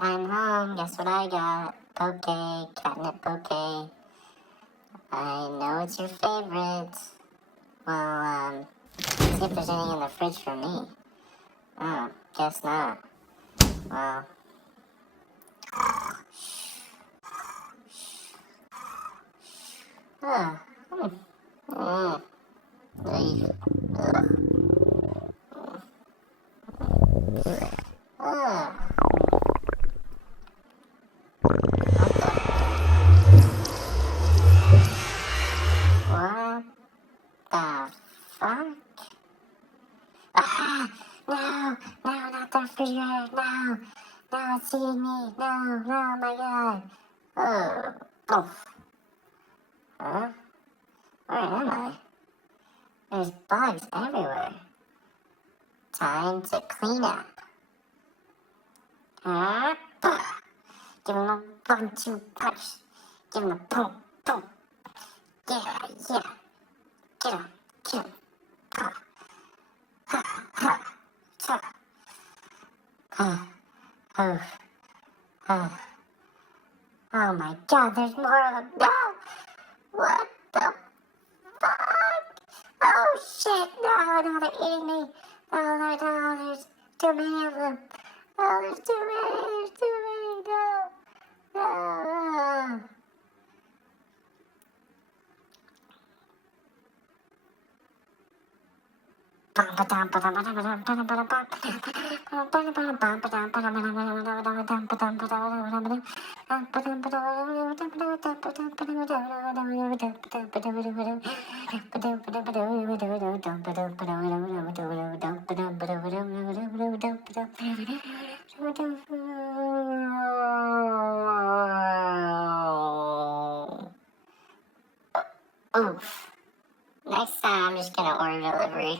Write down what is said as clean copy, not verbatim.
I'm home. Guess what I got? Poke, catnip poke. I know it's your favorite. Well, see if there's anything in the fridge for me. Oh, guess not. Well. Oh. What the fuck? Ah! No! No, not the refrigerator! No! No, it's eating me! No! No, oh my god! Oh! Oh! Huh? Where am I? There's bugs everywhere. Time to clean up. Give him a 1-2 punch. Give him a boom, boom. Yeah, yeah. Get him, get him. Ha, ha, ha, ha. Oh, oh. Oh my god, there's more of them. No! What the fuck? Oh shit, no, they're eating me. No, there's too many of them. Oh, there's too many, no. No. Oof. Next time I'm just gonna order delivery.